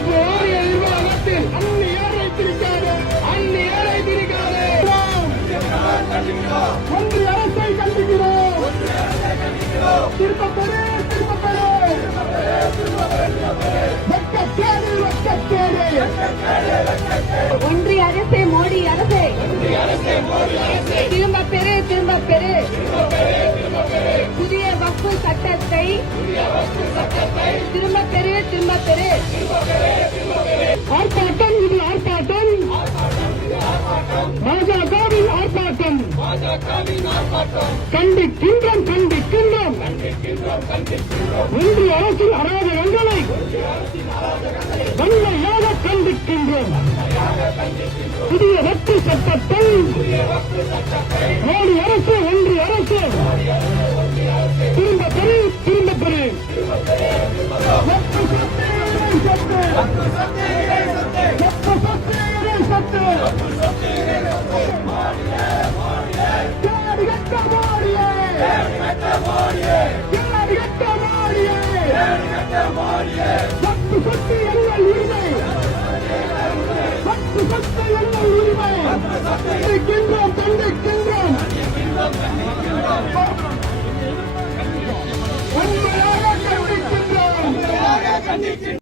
நிர்வாகத்தில் அந்நியரை திரிக்காது, அந்நியரை திரிக்காது. ஒன்றிய அரசை கண்டிக்கிறோம். திருப்பப்பெரு, திருப்பப்பெரு. வெட்கக்கேடு, வெட்கக்கேடு. ஒன்றிய அரசே, மோடி அரசே, திரும்ப பெரு, திரும்ப பெரு. புதிய வக்ஃபு சட்டத்தை திரும்ப பெரு, திரும்ப பெரு. ஆர்ப்பாட்டம், இது ஆர்ப்பாட்டம். பாஜகவின் ஆர்ப்பாட்டம். கண்டிக்கின்றோம், கண்டிக்கின்றோம். ஒன்றிய அரசின் அராஜகங்களை வன்மையாக கண்டிக்கின்றோம். புதிய வக்ஃபு சட்டத்தை மோடி அரசு, ஒன்றிய அரசு திரும்ப பெரு, திரும்ப பெரு. வக்ஃபு சட்டத்தை சத்து, வக்ஃபு சட்டத்தை சத்து. கேடு கட்ட மோடியே, கேடு கட்ட மோடியே. வக்ஃபு சொத்து எங்கள் உரிமை, வக்ஃபு சொத்து எங்கள் உரிமை. கண்டிக்கின்றோம், கண்டிக்கின்றோம். உண்மையாக கண்டிக்கின்றோம்.